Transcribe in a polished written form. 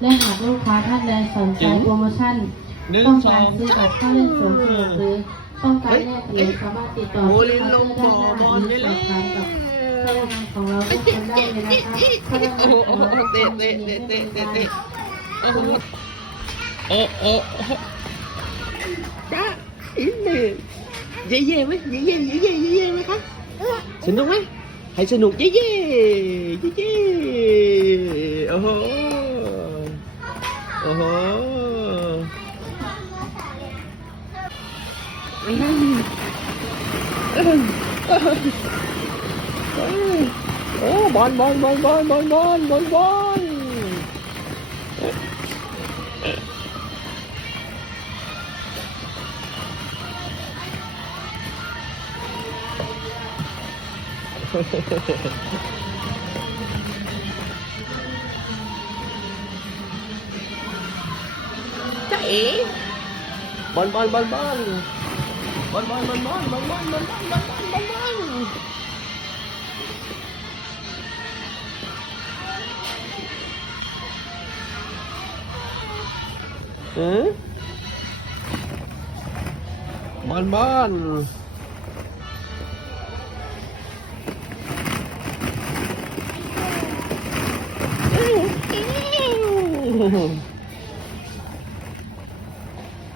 และหากลูกค้าท่านใดสนใจโปรโมชั่น ต้องการซื้อบัตรเข้าเล่นสวนสนุกหรือต้องการแลกเหรียญสามารถติดต่อที่เคาน์เตอร์ด้านหน้าหรือสอบถามกับพนักงานของเราทุกคนได้เลยนะคะพนักงานของเราทุกคนยินดีให้บริการจ้าอินเน่เย่ไหมเย่ไหมคะสนุกไหมให้สนุกเย่โอ้โหโอ้โหโอ้บอลจ๊ะเอ๋บอล